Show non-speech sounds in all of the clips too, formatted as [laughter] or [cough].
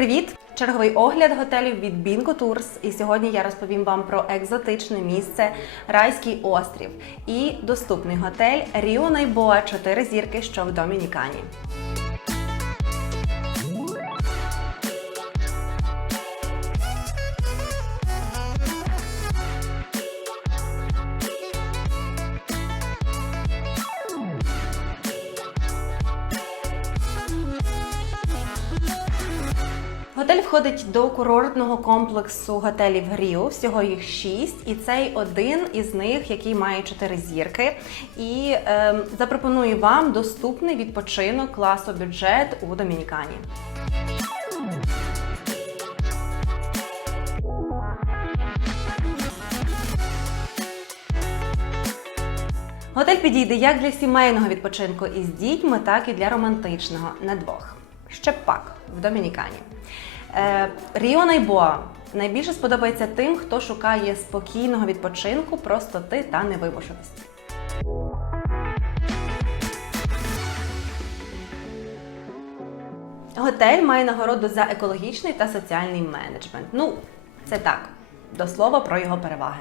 Привіт! Черговий огляд готелів від Bingo Tours. І сьогодні я розповім вам про екзотичне місце Райський острів і доступний готель Ріо Найбоа 4 зірки, що в Домінікані. Готель входить до курортного комплексу готелів Ріо. Всього їх шість, і цей один із них, який має чотири зірки, і е, запропоную вам доступний відпочинок класу бюджет у Домінікані. Готель підійде як для сімейного відпочинку із дітьми, так і для романтичного на двох. Ще пак в Домінікані. Е, Ріо Найбоа найбільше сподобається тим, хто шукає спокійного відпочинку, простоти та невимушеності. Готель має нагороду за екологічний та соціальний менеджмент. Ну, це так, до слова про його переваги.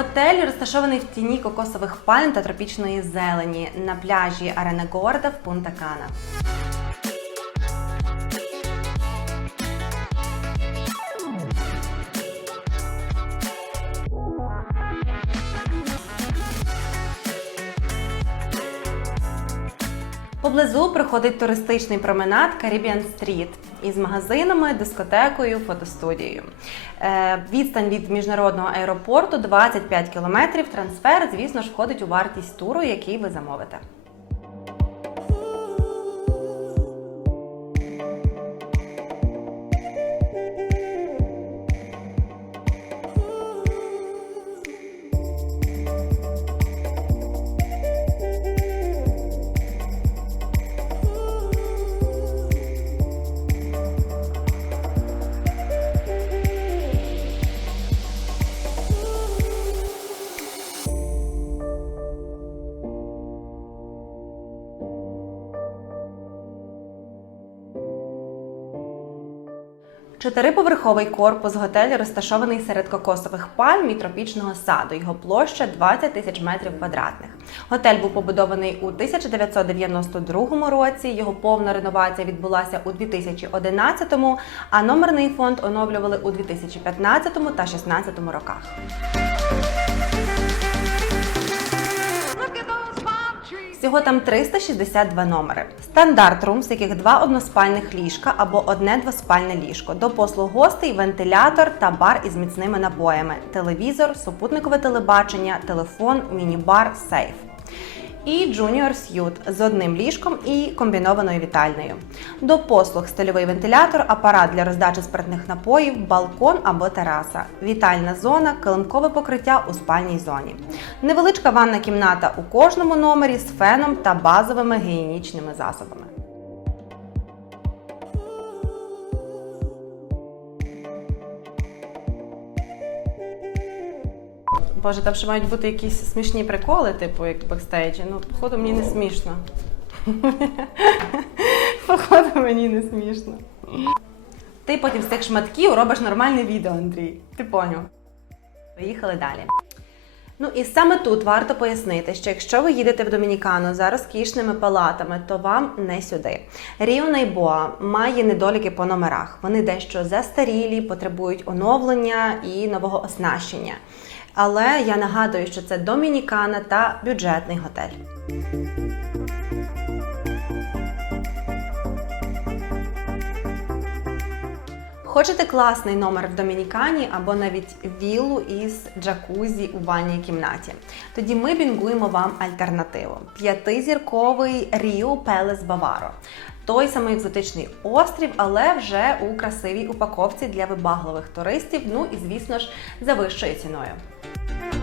Готель розташований в тіні кокосових пальм та тропічної зелені на пляжі Аренегорда в Пунта-Кана. Поблизу проходить туристичний променад Caribbean Street із магазинами, дискотекою, фотостудією. Е, відстань від міжнародного аеропорту 25 кілометрів. Трансфер, звісно ж, входить у вартість туру, який ви замовите. Чотириповерховий корпус готелю розташований серед кокосових пальм і тропічного саду. Його площа 20 тисяч метрів квадратних. Готель був побудований у 1992 році. Його повна реновація відбулася у 2011, а номерний фонд оновлювали у 2015 та 2016 роках. Всього там 362 номери. Стандарт рум, з яких два односпальних ліжка або одне двоспальне ліжко. До послуг гостей вентилятор та бар із міцними напоями, телевізор, супутникове телебачення, телефон, міні-бар, сейф. І Junior Suite з одним ліжком і комбінованою вітальною. До послуг стильовий вентилятор, апарат для роздачі спиртних напоїв, балкон або тераса, вітальна зона, килимкове покриття у спальній зоні. Невеличка ванна кімната у кожному номері з феном та базовими гігієнічними засобами. Боже, там ще мають бути якісь смішні приколи, типу, як бекстейджі. Ну, походу, мені не смішно. [laughs] Походу, мені не смішно. Ти потім з цих шматків робиш нормальне відео, Андрій. Ти поняв. Поїхали далі. Ну і саме тут варто пояснити, що якщо ви їдете в Домінікану за розкішними палатами, то вам не сюди. Ріо Найбоа має недоліки по номерах. Вони дещо застарілі, потребують оновлення і нового оснащення. Але я нагадую, що це Домінікана та бюджетний готель. Хочете класний номер в Домінікані або навіть віллу із джакузі у ванній кімнаті? Тоді ми бінгуємо вам альтернативу: п'ятизірковий Ріо Пелес Баваро. Той самий екзотичний острів, але вже у красивій упаковці для вибагливих туристів. Ну і звісно ж за вищою ціною. Thank you.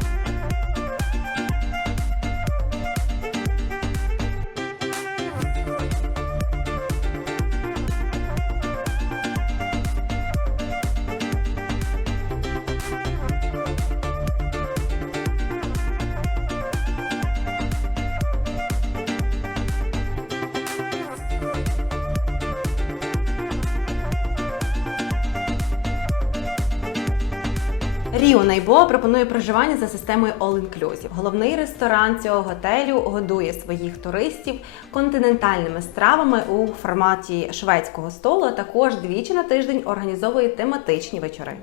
Ріо Найбо пропонує проживання за системою All Inclusive. Головний ресторан цього готелю годує своїх туристів континентальними стравами у форматі шведського столу. а Також двічі на тиждень організовує тематичні вечори.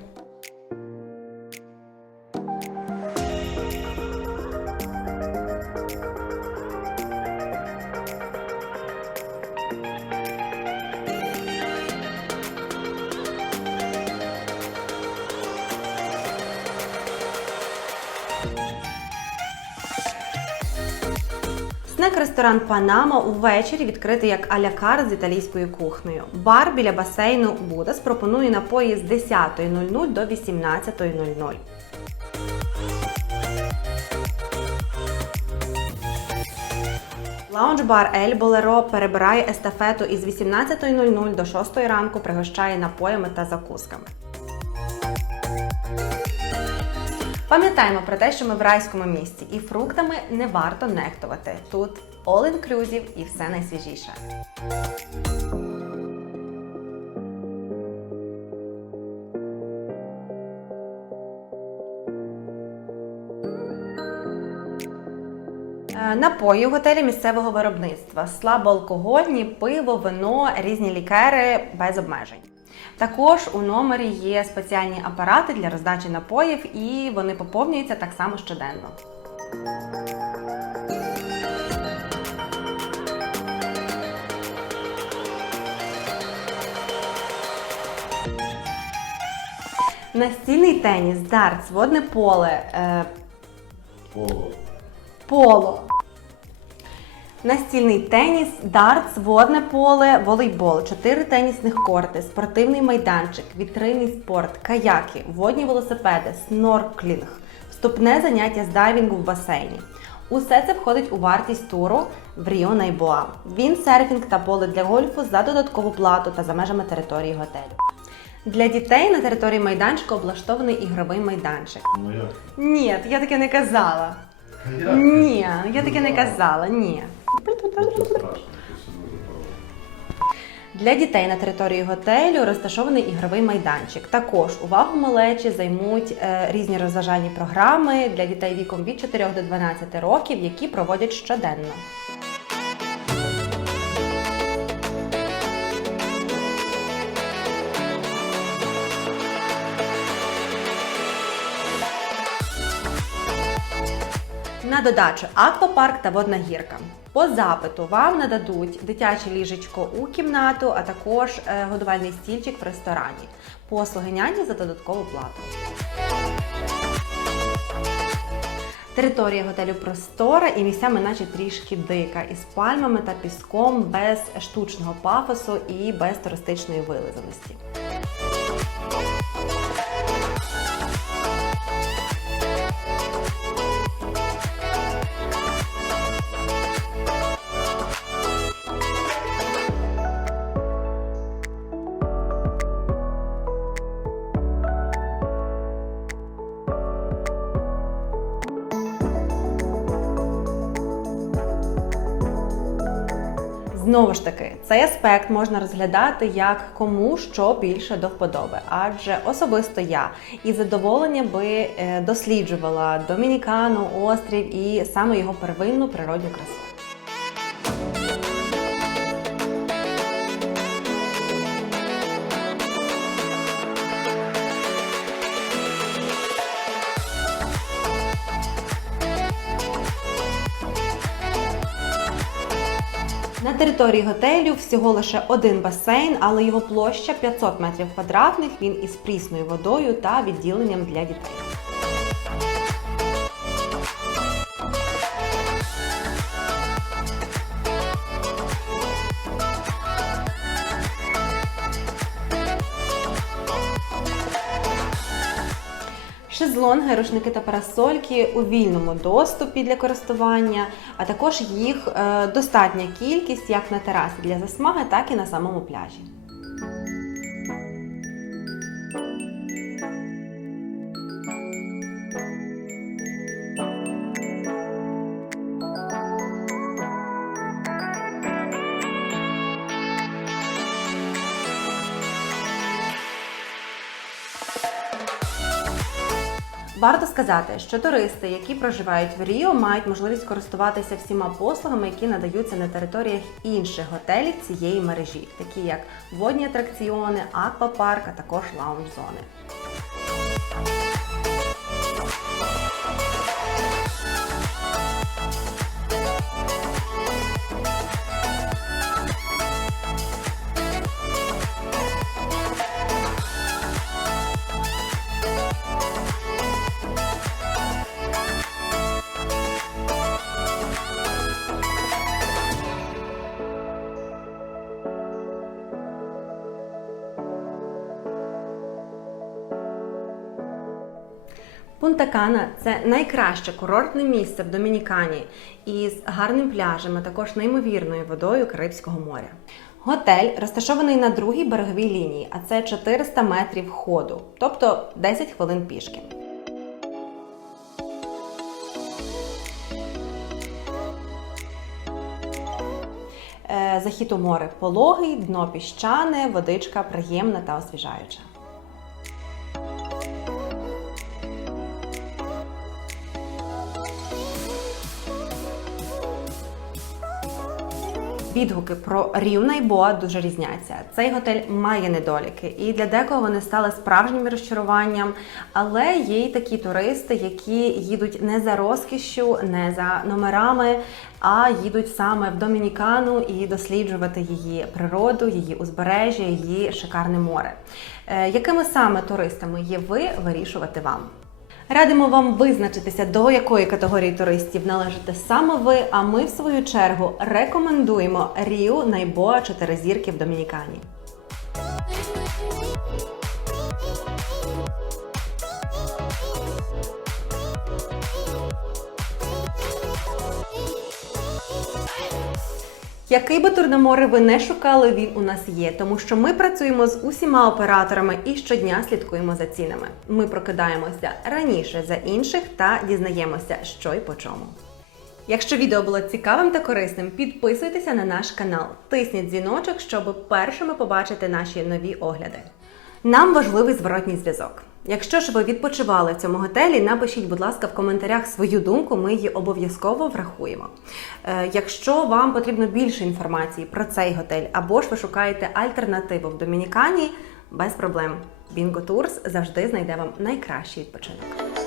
Снек-ресторан Панама увечері відкритий як алякар з італійською кухнею. Бар біля басейну Будас пропонує напої з 10.00 до 18.00. Лаунж-бар Ель Болеро перебирає естафету із 18.00 до 6 ранку, пригощає напоями та закусками. Пам'ятаємо про те, що ми в райському місці, і фруктами не варто нехтувати. Тут all inclusive і все найсвіжіше. Е, Напої у готелі місцевого виробництва, слабоалкогольні, пиво, вино, різні лікери без обмежень. Також у номері є спеціальні апарати для роздачі напоїв, і вони поповнюються так само щоденно. Настільний теніс, дартс, водне поле, е, Поло. поло. Настільний теніс, дартс, водне поле, волейбол, чотири тенісних корти, спортивний майданчик, вітринний спорт, каяки, водні велосипеди, снорклінг, вступне заняття з дайвінгу в басейні. Усе це входить у вартість туру в Ріо Найбоа. Він серфінг та поле для гольфу за додаткову плату та за межами території готелю. Для дітей на території майданчика облаштований ігровий майданчик. Ну як? Ні, я таке не казала. Як? Ні, я таке не казала. Ні. Для дітей на території готелю розташований ігровий майданчик. Також увагу малечі займуть е, різні розважальні програми для дітей віком від 4 до 12 років, які проводять щоденно. На додачу аквапарк та водна гірка. По запиту вам нададуть дитяче ліжечко у кімнату, а також е, годувальний стільчик в ресторані. Послуги няні за додаткову плату. Територія готелю простора і місцями наче трішки дика, із пальмами та піском, без штучного пафосу і без туристичної вилизаності. Знову ж таки, цей аспект можна розглядати як кому що більше до вподоби, адже особисто я із задоволення би е, досліджувала Домінікану, острів і саме його первинну природню красу. Території готелю всього лише один басейн, але його площа 500 метрів квадратних. Він із прісною водою та відділенням для дітей. Шезлонги, рушники та парасольки у вільному доступі для користування, а також їх е, достатня кількість як на терасі для засмаги, так і на самому пляжі. Варто сказати, що туристи, які проживають в Ріо, мають можливість користуватися всіма послугами, які надаються на територіях інших готелів цієї мережі, такі як водні атракціони, аквапарк, а також лаунж-зони. Пунта-Кана – це найкраще курортне місце в Домінікані із гарним пляжем, а також неймовірною водою Карибського моря. Готель розташований на другій береговій лінії, а це 400 метрів ходу, тобто 10 хвилин пішки. Е, Захід у море пологий, дно піщане, водичка приємна та освіжаюча. Відгуки про Рівна і Боа дуже різняться. Цей готель має недоліки, і для декого вони стали справжнім розчаруванням. Але є й такі туристи, які їдуть не за розкішшю, не за номерами, а їдуть саме в Домінікану і досліджувати її природу, її узбережжя, її шикарне море. Е, Якими саме туристами є ви, вирішувати вам. Радимо вам визначитися, до якої категорії туристів належите саме ви. А ми, в свою чергу, рекомендуємо Ріу Найбоа 4 зірки в Домінікані. Який би тур на море ви не шукали, він у нас є, тому що ми працюємо з усіма операторами і щодня слідкуємо за цінами. Ми прокидаємося раніше за інших та дізнаємося, що й по чому. Якщо відео було цікавим та корисним, підписуйтеся на наш канал, тисніть дзвіночок, щоб першими побачити наші нові огляди. Нам важливий зворотній зв'язок. Якщо ж ви відпочивали в цьому готелі, напишіть, будь ласка, в коментарях свою думку, ми її обов'язково врахуємо. Е, Якщо вам потрібно більше інформації про цей готель, або ж ви шукаєте альтернативу в Домінікані, без проблем. Bingo Tours завжди знайде вам найкращий відпочинок.